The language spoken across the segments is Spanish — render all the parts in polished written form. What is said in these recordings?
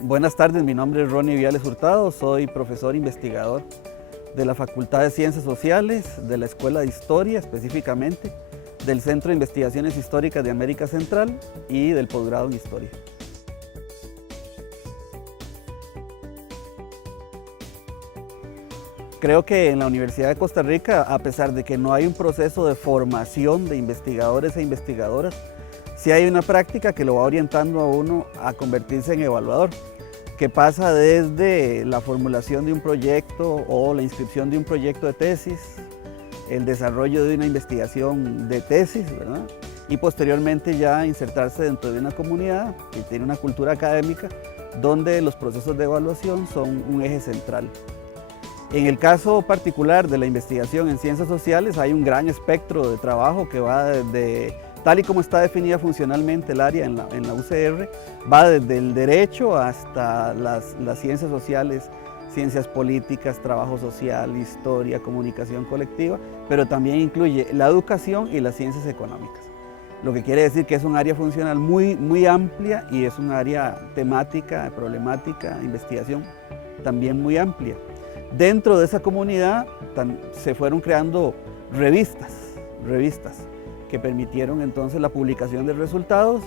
Buenas tardes, mi nombre es Ronnie Viales Hurtado, soy profesor investigador de la Facultad de Ciencias Sociales, de la Escuela de Historia específicamente, del Centro de Investigaciones Históricas de América Central y del posgrado en Historia. Creo que en la Universidad de Costa Rica, a pesar de que no hay un proceso de formación de investigadores e investigadoras, sí hay una práctica que lo va orientando a uno a convertirse en evaluador, que pasa desde la formulación de un proyecto o la inscripción de un proyecto de tesis, el desarrollo de una investigación de tesis, ¿verdad? Y posteriormente ya insertarse dentro de una comunidad que tiene una cultura académica donde los procesos de evaluación son un eje central. En el caso particular de la investigación en ciencias sociales hay un gran espectro de trabajo que va desde, tal y como está definida funcionalmente el área en la UCR, va desde el derecho hasta las ciencias sociales, ciencias políticas, trabajo social, historia, comunicación colectiva, pero también incluye la educación y las ciencias económicas. Lo que quiere decir que es un área funcional muy amplia y es un área temática, problemática, investigación también muy amplia. Dentro de esa comunidad se fueron creando revistas que permitieron entonces la publicación de resultados,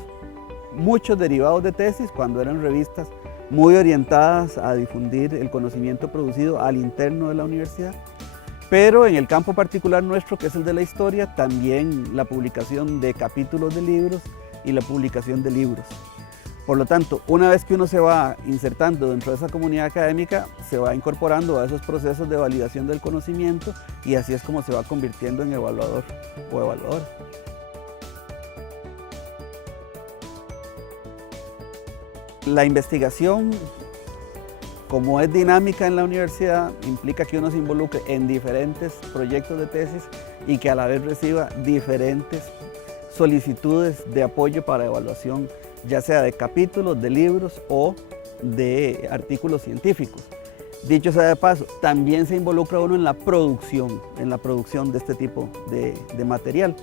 muchos derivados de tesis cuando eran revistas muy orientadas a difundir el conocimiento producido al interno de la universidad, pero en el campo particular nuestro, que es el de la historia, también la publicación de capítulos de libros y la publicación de libros. Por lo tanto, una vez que uno se va insertando dentro de esa comunidad académica, se va incorporando a esos procesos de validación del conocimiento y así es como se va convirtiendo en evaluador o evaluadora. La investigación, como es dinámica en la universidad, implica que uno se involucre en diferentes proyectos de tesis y que a la vez reciba diferentes solicitudes de apoyo para evaluación, ya sea de capítulos, de libros o de artículos científicos. Dicho sea de paso, también se involucra uno en la producción de este tipo de material.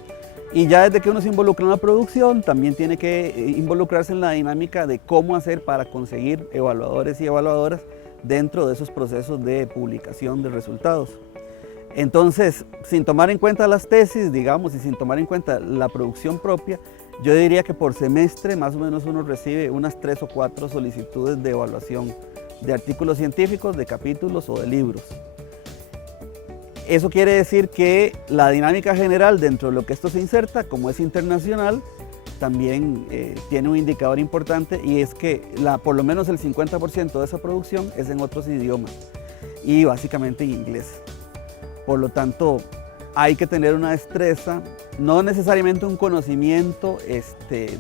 Y ya desde que uno se involucra en la producción, también tiene que involucrarse en la dinámica de cómo hacer para conseguir evaluadores y evaluadoras dentro de esos procesos de publicación de resultados. Entonces, sin tomar en cuenta las tesis, digamos, y sin tomar en cuenta la producción propia, yo diría que por semestre más o menos uno recibe unas 3 o 4 solicitudes de evaluación de artículos científicos, de capítulos o de libros. Eso quiere decir que la dinámica general dentro de lo que esto se inserta, como es internacional, también tiene un indicador importante y es que por lo menos el 50% de esa producción es en otros idiomas y básicamente en inglés. Por lo tanto, hay que tener una destreza, no necesariamente un conocimiento,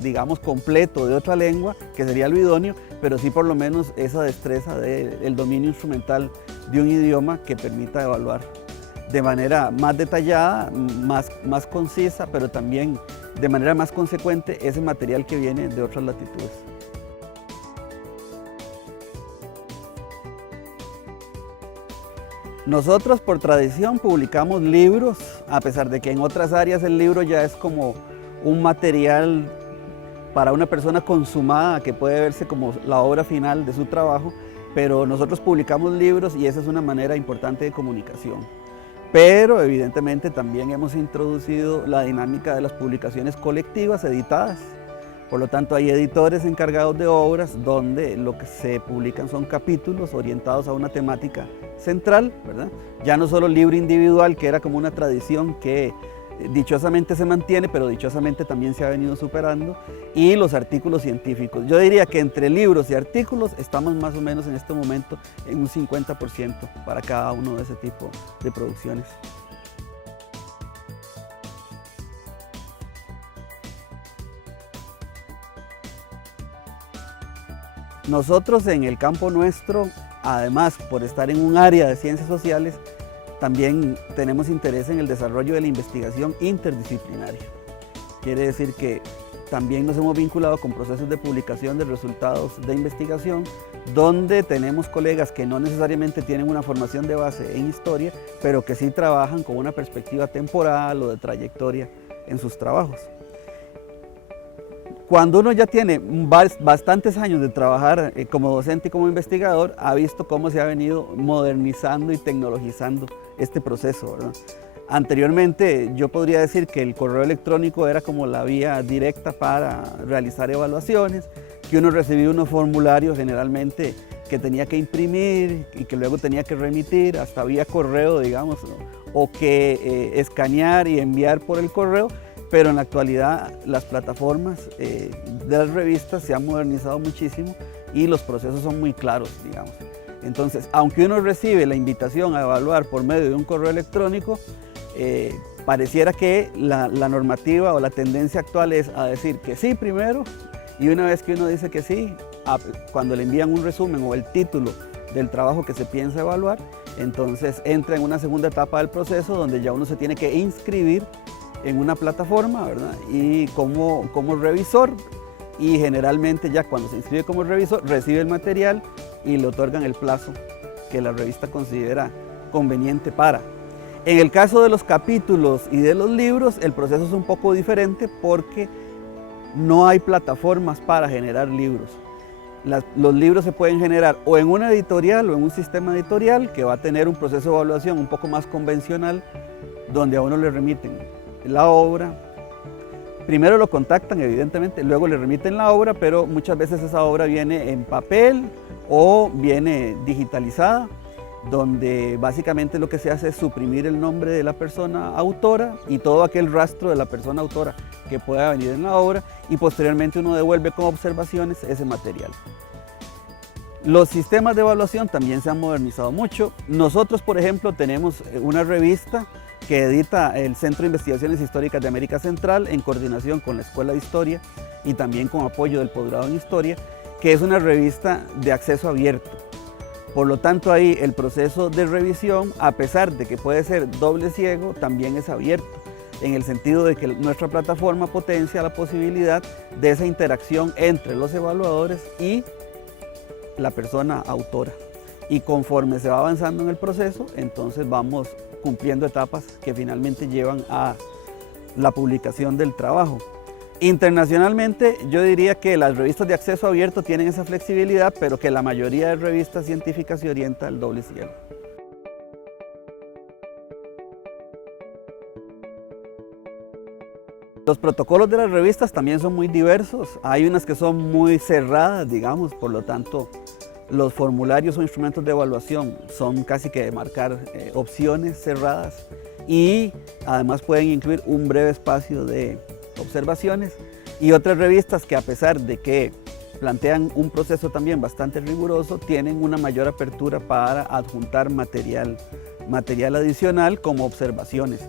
digamos, completo de otra lengua, que sería lo idóneo, pero sí por lo menos esa destreza del dominio instrumental de un idioma que permita evaluar de manera más detallada, más concisa, pero también de manera más consecuente ese material que viene de otras latitudes. Nosotros por tradición publicamos libros, a pesar de que en otras áreas el libro ya es como un material para una persona consumada que puede verse como la obra final de su trabajo, pero nosotros publicamos libros y esa es una manera importante de comunicación. Pero evidentemente también hemos introducido la dinámica de las publicaciones colectivas editadas. Por lo tanto, hay editores encargados de obras donde lo que se publican son capítulos orientados a una temática central, ¿verdad? Ya no solo el libro individual, que era como una tradición que dichosamente se mantiene, pero dichosamente también se ha venido superando, y los artículos científicos. Yo diría que entre libros y artículos estamos más o menos en este momento en un 50% para cada uno de ese tipo de producciones. Nosotros en el campo nuestro, además por estar en un área de ciencias sociales, también tenemos interés en el desarrollo de la investigación interdisciplinaria. Quiere decir que también nos hemos vinculado con procesos de publicación de resultados de investigación, donde tenemos colegas que no necesariamente tienen una formación de base en historia, pero que sí trabajan con una perspectiva temporal o de trayectoria en sus trabajos. Cuando uno ya tiene bastantes años de trabajar como docente y como investigador, ha visto cómo se ha venido modernizando y tecnologizando este proceso, ¿verdad? Anteriormente yo podría decir que el correo electrónico era como la vía directa para realizar evaluaciones, que uno recibía unos formularios generalmente que tenía que imprimir y que luego tenía que remitir hasta vía correo, digamos, ¿no? O que escanear y enviar por el correo. Pero en la actualidad las plataformas de las revistas se han modernizado muchísimo y los procesos son muy claros, digamos. Entonces, aunque uno recibe la invitación a evaluar por medio de un correo electrónico, pareciera que la normativa o la tendencia actual es a decir que sí primero, y una vez que uno dice que sí, cuando le envían un resumen o el título del trabajo que se piensa evaluar, entonces entra en una segunda etapa del proceso donde ya uno se tiene que inscribir en una plataforma, ¿verdad? Y como revisor, y generalmente ya cuando se inscribe como revisor recibe el material y le otorgan el plazo que la revista considera conveniente para. En el caso de los capítulos y de los libros, el proceso es un poco diferente porque no hay plataformas para generar libros. Los libros se pueden generar o en una editorial o en un sistema editorial que va a tener un proceso de evaluación un poco más convencional, donde a uno le remiten la obra. Primero lo contactan, evidentemente, luego le remiten la obra, pero muchas veces esa obra viene en papel o viene digitalizada, donde básicamente lo que se hace es suprimir el nombre de la persona autora y todo aquel rastro de la persona autora que pueda venir en la obra, y posteriormente uno devuelve con observaciones ese material. Los sistemas de evaluación también se han modernizado mucho. Nosotros, por ejemplo, tenemos una revista que edita el Centro de Investigaciones Históricas de América Central en coordinación con la Escuela de Historia y también con apoyo del posgrado en Historia, que es una revista de acceso abierto. Por lo tanto, ahí el proceso de revisión, a pesar de que puede ser doble ciego, también es abierto, en el sentido de que nuestra plataforma potencia la posibilidad de esa interacción entre los evaluadores y la persona autora. Y conforme se va avanzando en el proceso, entonces vamos cumpliendo etapas que finalmente llevan a la publicación del trabajo. Internacionalmente, yo diría que las revistas de acceso abierto tienen esa flexibilidad, pero que la mayoría de revistas científicas se orienta al doble ciego. Los protocolos de las revistas también son muy diversos. Hay unas que son muy cerradas, digamos, por lo tanto, los formularios o instrumentos de evaluación son casi que de marcar opciones cerradas, y además pueden incluir un breve espacio de observaciones, y otras revistas que, a pesar de que plantean un proceso también bastante riguroso, tienen una mayor apertura para adjuntar material adicional como observaciones.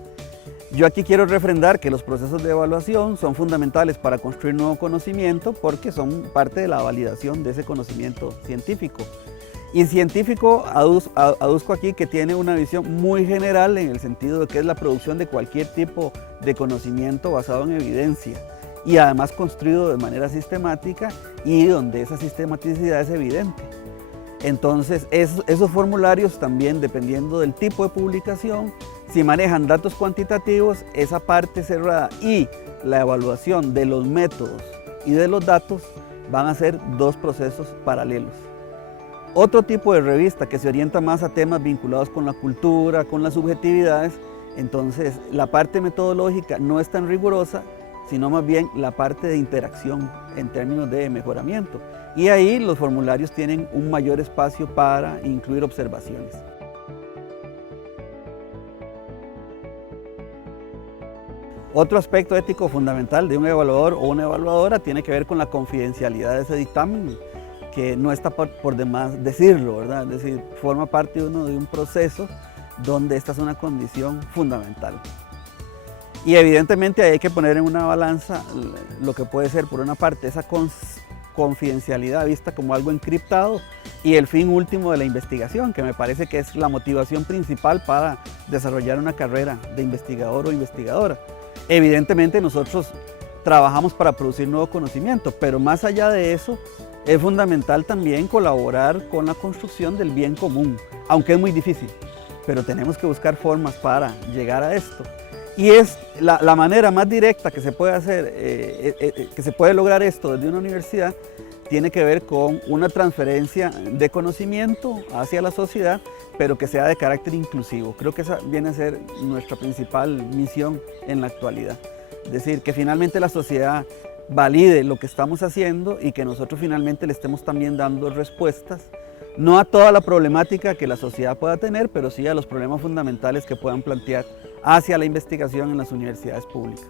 Yo aquí quiero refrendar que los procesos de evaluación son fundamentales para construir nuevo conocimiento, porque son parte de la validación de ese conocimiento científico. Y científico aduzco aquí que tiene una visión muy general, en el sentido de que es la producción de cualquier tipo de conocimiento basado en evidencia, y además construido de manera sistemática y donde esa sistematicidad es evidente. Entonces, esos formularios también, dependiendo del tipo de publicación, si manejan datos cuantitativos, esa parte cerrada y la evaluación de los métodos y de los datos van a ser dos procesos paralelos. Otro tipo de revista que se orienta más a temas vinculados con la cultura, con las subjetividades, entonces la parte metodológica no es tan rigurosa, sino más bien la parte de interacción en términos de mejoramiento. Y ahí los formularios tienen un mayor espacio para incluir observaciones. Otro aspecto ético fundamental de un evaluador o una evaluadora tiene que ver con la confidencialidad de ese dictamen, que no está por demás decirlo, ¿verdad? Es decir, forma parte de un proceso donde esta es una condición fundamental. Y evidentemente hay que poner en una balanza lo que puede ser, por una parte, esa confidencialidad vista como algo encriptado, y el fin último de la investigación, que me parece que es la motivación principal para desarrollar una carrera de investigador o investigadora. Evidentemente nosotros trabajamos para producir nuevo conocimiento, pero más allá de eso, es fundamental también colaborar con la construcción del bien común, aunque es muy difícil, pero tenemos que buscar formas para llegar a esto. Y es la manera más directa que se puede hacer, que se puede lograr esto desde una universidad, tiene que ver con una transferencia de conocimiento hacia la sociedad, pero que sea de carácter inclusivo. Creo que esa viene a ser nuestra principal misión en la actualidad. Es decir, que finalmente la sociedad valide lo que estamos haciendo y que nosotros finalmente le estemos también dando respuestas, no a toda la problemática que la sociedad pueda tener, pero sí a los problemas fundamentales que puedan plantear hacia la investigación en las universidades públicas.